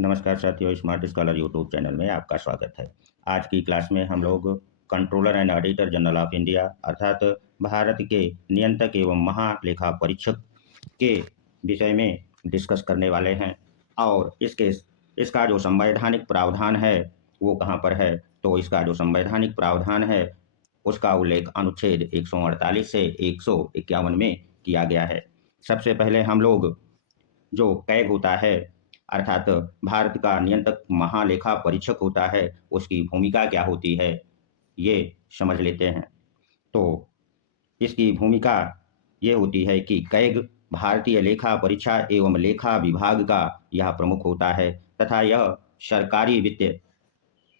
नमस्कार साथियों, smart scholar YouTube channel में आपका स्वागत है। आज की क्लास में हम लोग controller and auditor general of India अर्थात भारत के नियंत्रक एवं महालेखा परीक्षक के विषय में डिस्कस करने वाले हैं। और इसका जो संवैधानिक प्रावधान है वो कहाँ पर है, तो इसका जो संवैधानिक प्रावधान है उसका उल्लेख अनुच्छेद 148 से 151 में किया गया है। सबसे पहले हम लोग जो कैग होता है अर्थात भारत का नियंत्रक महालेखा परीक्षक होता है, उसकी भूमिका क्या होती है ये समझ लेते हैं। तो इसकी भूमिका ये होती है कि कैग भारतीय लेखा परीक्षा एवं लेखा विभाग का यह प्रमुख होता है तथा यह सरकारी वित्त,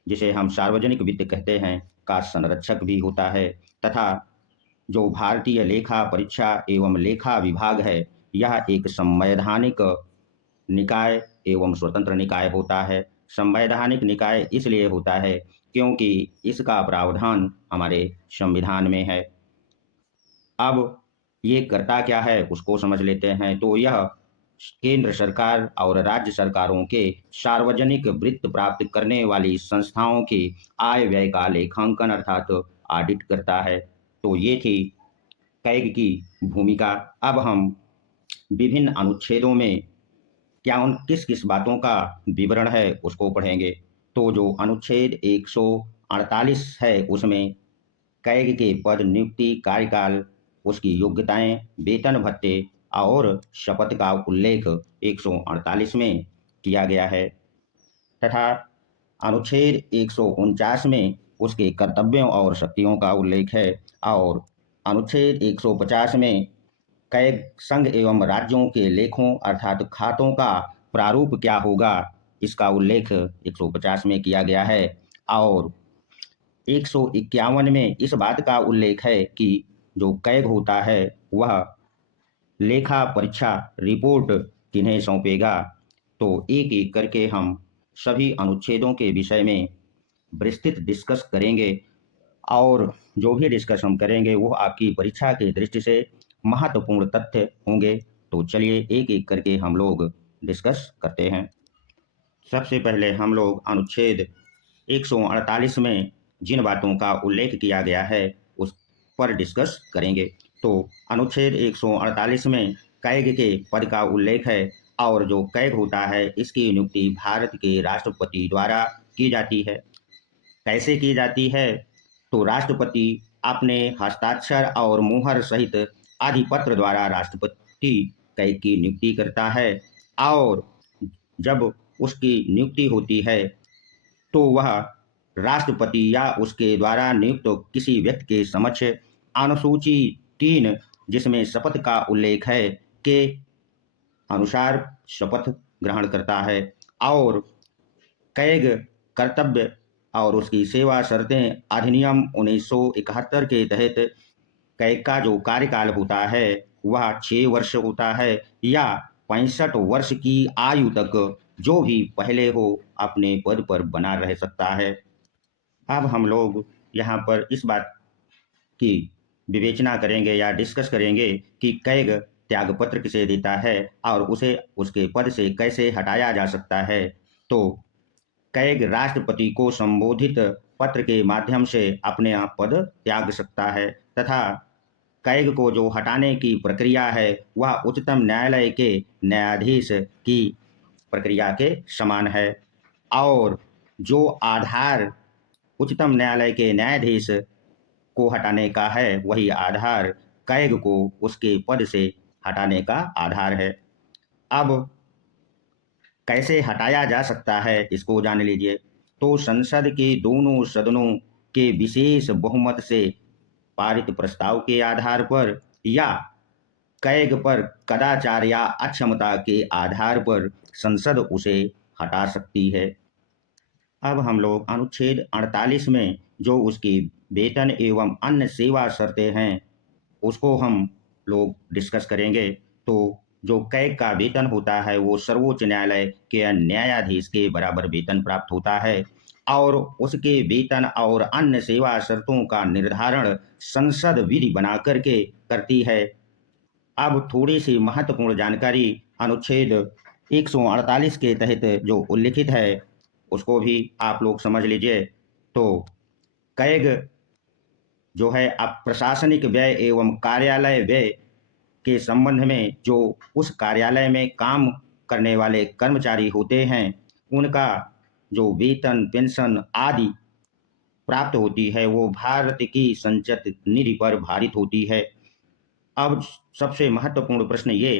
जिसे हम सार्वजनिक वित्त कहते हैं, का संरक्षक भी होता है। तथा जो भारतीय लेखा परीक्षा एवं लेखा विभाग है यह एक संवैधानिक निकाय एवं स्वतंत्र निकाय होता है। संवैधानिक निकाय इसलिए होता है क्योंकि इसका प्रावधान हमारे संविधान में है। अब ये करता क्या है उसको समझ लेते हैं। तो यह केंद्र सरकार और राज्य सरकारों के सार्वजनिक वित्त प्राप्त करने वाली संस्थाओं के आय व्यय का लेखांकन अर्थात ऑडिट करता है। तो ये थी कैग की भूमिका। अब हम विभिन्न अनुच्छेदों में क्या उन किस किस बातों का विवरण है उसको पढ़ेंगे। तो जो अनुच्छेद 148 है उसमें कैग के पद, नियुक्ति, कार्यकाल, उसकी योग्यताएं, वेतन भत्ते और शपथ का उल्लेख 148 में किया गया है। तथा अनुच्छेद 149 में उसके कर्तव्यों और शक्तियों का उल्लेख है। और अनुच्छेद 150 में कैग संघ एवं राज्यों के लेखों अर्थात खातों का प्रारूप क्या होगा इसका उल्लेख 150 में किया गया है। और 151 में इस बात का उल्लेख है कि जो कैग होता है वह लेखा परीक्षा रिपोर्ट किन्हें सौंपेगा। तो एक एक करके हम सभी अनुच्छेदों के विषय में विस्तृत डिस्कस करेंगे और जो भी डिस्कस हम करेंगे वो आपकी परीक्षा की दृष्टि से महत्वपूर्ण तथ्य होंगे। तो चलिए एक एक करके हम लोग डिस्कस करते हैं। सबसे पहले हम लोग अनुच्छेद 148 में जिन बातों का उल्लेख किया गया है उस पर डिस्कस करेंगे। तो अनुच्छेद 148 में कैग के पद का उल्लेख है। और जो कैग होता है इसकी नियुक्ति भारत के राष्ट्रपति द्वारा की जाती है। कैसे की जाती है, तो राष्ट्रपति अपने हस्ताक्षर और मुहर सहित अधिपत्र द्वारा राष्ट्रपति कैग की नियुक्ति करता है। और जब उसकी नियुक्ति होती है तो वह राष्ट्रपति या उसके द्वारा नियुक्त किसी व्यक्ति के समक्ष अनुसूची 3 जिसमें शपथ का उल्लेख है के अनुसार शपथ ग्रहण करता है। और कैग कर्तव्य और उसकी सेवा शर्तें अधिनियम 1971 के तहत कैग का जो कार्यकाल होता है वह 6 वर्ष होता है या 65 वर्ष की आयु तक जो भी पहले हो अपने पद पर बना रह सकता है। अब हम लोग यहाँ पर इस बात की विवेचना करेंगे या डिस्कस करेंगे कि कैग त्यागपत्र किसे देता है और उसे उसके पद से कैसे हटाया जा सकता है। तो कैग राष्ट्रपति को संबोधित पत्र के माध्यम से अपने आप पद त्याग सकता है। तथा कैग को जो हटाने की प्रक्रिया है वह उच्चतम न्यायालय के न्यायाधीश की प्रक्रिया के समान है। और जो आधार उच्चतम न्यायालय के न्यायाधीश को हटाने का है वही आधार कैग को उसके पद से हटाने का आधार है। अब कैसे हटाया जा सकता है इसको जान लीजिए। तो संसद के दोनों सदनों के विशेष बहुमत से पारित प्रस्ताव के आधार पर या कैग पर कदाचार या अक्षमता के आधार पर संसद उसे हटा सकती है। अब हम लोग अनुच्छेद 48 में जो उसकी वेतन एवं अन्य सेवा शर्तें हैं उसको हम लोग डिस्कस करेंगे। तो जो कैग का वेतन होता है वो सर्वोच्च न्यायालय के न्यायाधीश के बराबर वेतन प्राप्त होता है। और उसके वेतन और अन्य सेवा शर्तों का निर्धारण संसद विधि बना करके करती है। अब थोड़ी सी महत्वपूर्ण जानकारी अनुच्छेद 148 के तहत जो उल्लिखित है उसको भी आप लोग समझ लीजिए। तो कैग जो है आप प्रशासनिक व्यय एवं कार्यालय व्यय के संबंध में जो उस कार्यालय में काम करने वाले कर्मचारी होते हैं उनका जो वेतन पेंशन आदि प्राप्त होती है वो भारत की संचित निधि पर भारित होती है। अब सबसे महत्वपूर्ण प्रश्न ये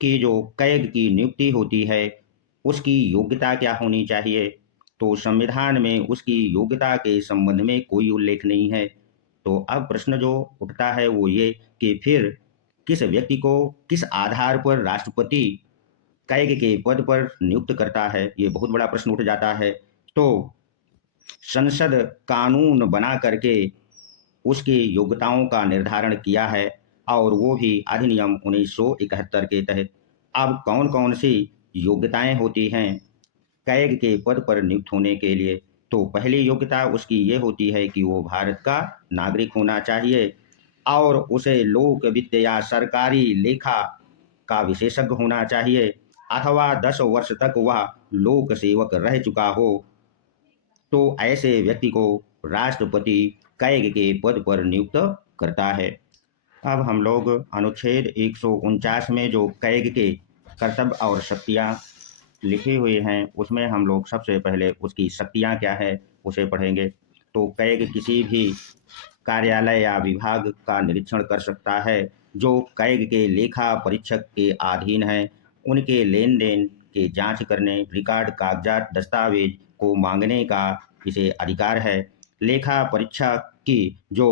कि जो कैग की नियुक्ति होती है उसकी योग्यता क्या होनी चाहिए। तो संविधान में उसकी योग्यता के संबंध में कोई उल्लेख नहीं है। तो अब प्रश्न जो उठता है वो ये कि फिर किस व्यक्ति को किस आधार पर राष्ट्रपति कैग के पद पर नियुक्त करता है, ये बहुत बड़ा प्रश्न उठ जाता है। तो संसद कानून बना करके उसकी योग्यताओं का निर्धारण किया है और वो भी अधिनियम 1971 के तहत। अब कौन कौन सी योग्यताएं होती हैं कैग के पद पर नियुक्त होने के लिए। तो पहली योग्यता उसकी ये होती है कि वो भारत का नागरिक होना चाहिए और उसे लोक वित्त या सरकारी लेखा का विशेषज्ञ होना चाहिए अथवा 10 वर्ष तक वह लोक सेवक रह चुका हो। तो ऐसे व्यक्ति को राष्ट्रपति कैग के पद पर नियुक्त करता है। अब हम लोग अनुच्छेद 149 में जो कैग के कर्तव्य और शक्तियां लिखी हुई हैं उसमें हम लोग सबसे पहले उसकी शक्तियां क्या है उसे पढ़ेंगे। तो कैग किसी भी कार्यालय या विभाग का निरीक्षण कर सकता है जो कैग के लेखा परीक्षक के अधीन है। उनके लेन देन के जांच करने रिकॉर्ड कागजात दस्तावेज को मांगने का इसे अधिकार है। लेखा परीक्षा की जो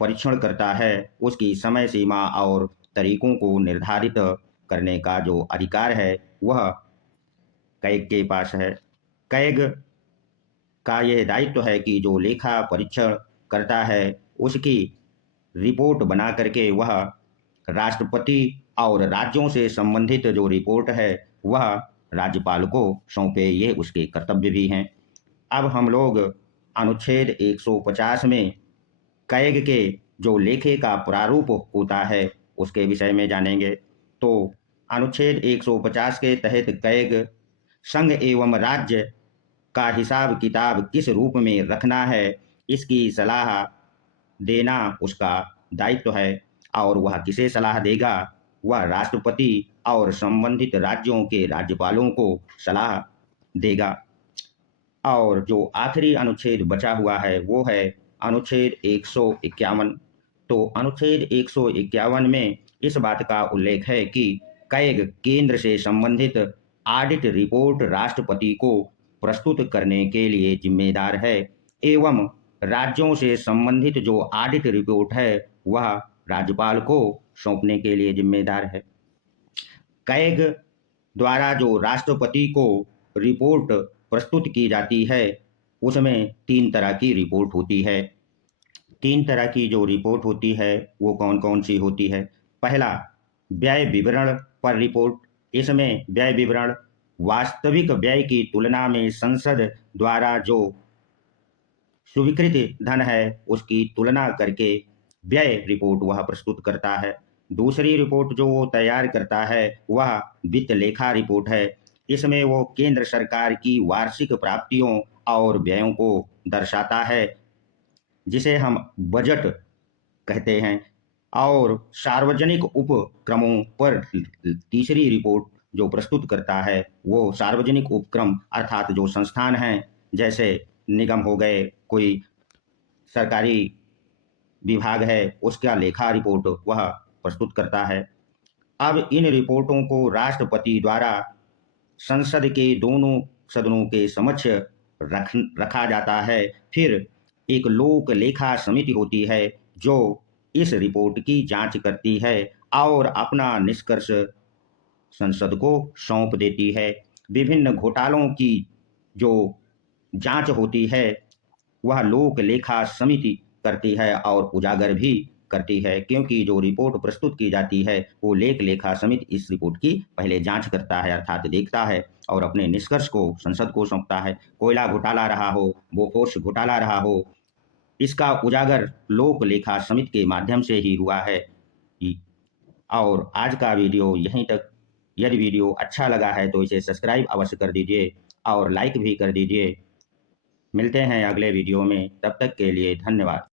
परीक्षण करता है उसकी समय सीमा और तरीकों को निर्धारित करने का जो अधिकार है वह कैग के पास है। कैग का यह दायित्व है कि जो लेखा परीक्षण करता है उसकी रिपोर्ट बना करके वह राष्ट्रपति और राज्यों से संबंधित जो रिपोर्ट है वह राज्यपाल को सौंपे, ये उसके कर्तव्य भी हैं। अब हम लोग अनुच्छेद 150 में कैग के जो लेखे का प्रारूप होता है उसके विषय में जानेंगे। तो अनुच्छेद 150 के तहत कैग संघ एवं राज्य का हिसाब किताब किस रूप में रखना है इसकी सलाह देना उसका दायित्व है और वह किसे सलाह देगा, वह राष्ट्रपति और संबंधित राज्यों के राज्यपालों को सलाह देगा। और जो आखिरी अनुच्छेद बचा हुआ है वो है अनुच्छेद 151। तो अनुच्छेद 151 में इस बात का उल्लेख है कि कैग केंद्र से संबंधित ऑडिट रिपोर्ट राष्ट्रपति को प्रस्तुत करने के लिए जिम्मेदार है एवं राज्यों से संबंधित जो ऑडिट रिपोर्ट है वह राज्यपाल को सौंपने के लिए जिम्मेदार है। कैग द्वारा जो राष्ट्रपति को रिपोर्ट प्रस्तुत की जाती है उसमें 3 तरह की रिपोर्ट होती है। 3 तरह की जो रिपोर्ट होती है वो कौन कौन सी होती है। पहला, व्यय विवरण पर रिपोर्ट। इसमें व्यय विवरण वास्तविक व्यय की तुलना में संसद द्वारा जो स्वीकृत धन है उसकी तुलना करके व्यय रिपोर्ट वह प्रस्तुत करता है। दूसरी रिपोर्ट जो वो तैयार करता है वह वित्त लेखा रिपोर्ट है। इसमें वो केंद्र सरकार की वार्षिक प्राप्तियों और व्ययों को दर्शाता है जिसे हम बजट कहते हैं। और सार्वजनिक उपक्रमों पर तीसरी रिपोर्ट जो प्रस्तुत करता है वो सार्वजनिक उपक्रम अर्थात जो संस्थान हैं जैसे निगम हो गए, कोई सरकारी विभाग है उसका लेखा रिपोर्ट वह प्रस्तुत करता है। अब इन रिपोर्टों को राष्ट्रपति द्वारा संसद के दोनों सदनों के समक्ष रखा जाता है। फिर एक लोक लेखा समिति होती है जो इस रिपोर्ट की जांच करती है और अपना निष्कर्ष संसद को सौंप देती है। विभिन्न घोटालों की जो जांच होती है वह लोक लेखा समिति करती है और उजागर भी करती है क्योंकि जो रिपोर्ट प्रस्तुत की जाती है वो लेखा समिति इस रिपोर्ट की पहले जांच करता है अर्थात देखता है और अपने निष्कर्ष को संसद को सौंपता है। कोयला घोटाला रहा हो, बोफोर्स घोटाला रहा हो, इसका उजागर लोक लेखा समिति के माध्यम से ही हुआ है। और आज का वीडियो यहीं तक यदि वीडियो अच्छा लगा है तो इसे सब्सक्राइब अवश्य कर दीजिए और लाइक भी कर दीजिए। मिलते हैं अगले वीडियो में, तब तक के लिए धन्यवाद।